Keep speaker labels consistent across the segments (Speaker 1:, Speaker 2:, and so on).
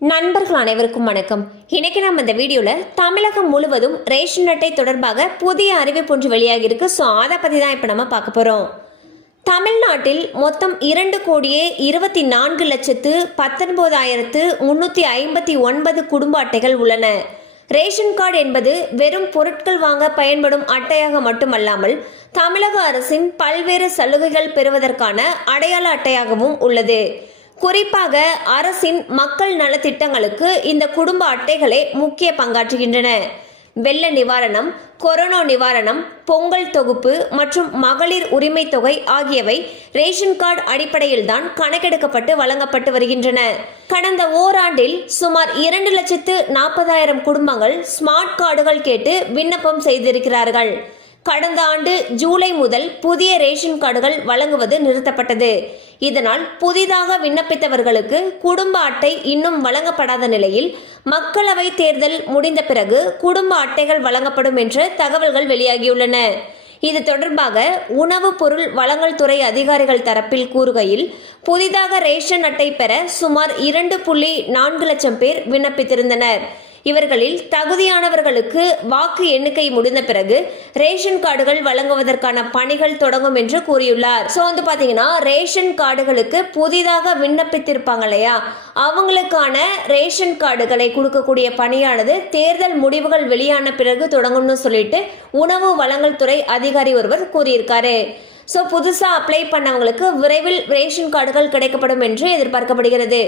Speaker 1: நண்பர்கள் அனைவருக்கும் வணக்கம். இன்னைக்கு நம்ம இந்த வீடியோவில் தமிழகம் முழுவதும் ரேஷன் அட்டை தொடர்பாக புதிய அறிவிப்பு ஒன்று வெளியாகி இருக்கு ஸோ அதை பற்றி தான் இப்போ நம்ம பார்க்க போகிறோம் தமிழ்நாட்டில் மொத்தம் இரண்டு கோடியே இருபத்தி நான்கு லட்சத்து பத்தொன்பதாயிரத்து முன்னூற்றி ஐம்பத்தி ஒன்பது குடும்ப அட்டைகள் உள்ளன. ரேஷன் கார்டு என்பது வெறும் பொருட்கள் வாங்க பயன்படும் அட்டையாக மட்டுமல்லாமல் தமிழக அரசின் பல்வேறு சலுகைகள் பெறுவதற்கான அடையாள அட்டையாகவும் உள்ளது. குறிப்பாக அரசின் மக்கள் நலத்திட்டங்களுக்கு இந்த குடும்ப அட்டைகளே முக்கிய பங்காற்றுகின்றன. வெள்ள நிவாரணம் கொரோனா நிவாரணம் பொங்கல் தொகுப்பு மற்றும் மகளிர் உரிமை தொகை ஆகியவை ரேஷன் கார்டு அடிப்படையில் தான் கணக்கெடுக்கப்பட்டு வழங்கப்பட்டு வருகின்றன. கடந்த ஓராண்டில் சுமார் இரண்டு லட்சத்து நாற்பதாயிரம் குடும்பங்கள் ஸ்மார்ட் கார்டுகள் கேட்டு விண்ணப்பம் செய்திருக்கிறார்கள். கடந்த ஆண்டு ஜூலை முதல் புதிய ரேஷன் கார்டுகள் வழங்குவது நிறுத்தப்பட்டது. இதனால் புதிதாக விண்ணப்பித்தவர்களுக்கு குடும்ப அட்டை இன்னும் வழங்கப்படாத நிலையில் மக்களவை தேர்தல் முடிந்த பிறகு குடும்ப அட்டைகள் வழங்கப்படும் என்ற தகவல்கள் வெளியாகியுள்ளன. இது தொடர்பாக உணவுப் பொருள் வழங்கல் துறை அதிகாரிகள் தரப்பில் கூறுகையில் புதிதாக ரேஷன் அட்டை பெற சுமார் இரண்டு புள்ளி நான்கு லட்சம் பேர் விண்ணப்பித்திருந்தனர். இவர்களில் தகுதியானவர்களுக்கு வாக்கு எண்ணிக்கை முடிந்த பிறகு ரேஷன் கார்டுகள் வழங்குவதற்கான பணிகள் தொடங்கும் என்று கூறியுள்ளார். ஸோ வந்து பார்த்தீங்கன்னா ரேஷன் கார்டுகளுக்கு புதிதாக விண்ணப்பித்திருப்பாங்க இல்லையா அவங்களுக்கான ரேஷன் கார்டுகளை கொடுக்கக்கூடிய பணியானது தேர்தல் முடிவுகள் வெளியான பிறகு தொடங்கும்னு சொல்லிட்டு உணவு வழங்கல் துறை அதிகாரி ஒருவர் கூறியிருக்காரு. ஸோ புதுசாக அப்ளை பண்ணவங்களுக்கு விரைவில் ரேஷன் கார்டுகள் கிடைக்கப்படும் என்று எதிர்பார்க்கப்படுகிறது.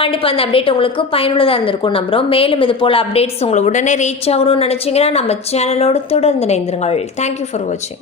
Speaker 1: கண்டிப்பாக அந்த அப்டேட் உங்களுக்கு பயனுள்ளதாக இருந்திருக்கும் நம்புகிறோம் மேலும் இது போல் அப்டேட்ஸ் உங்களை உடனே ரீச் ஆகணும்னு நினச்சிங்கன்னா நம்ம சேனலோடு தொடர்ந்து இணைந்திருங்கள். தேங்க்யூ ஃபார் வாட்சிங்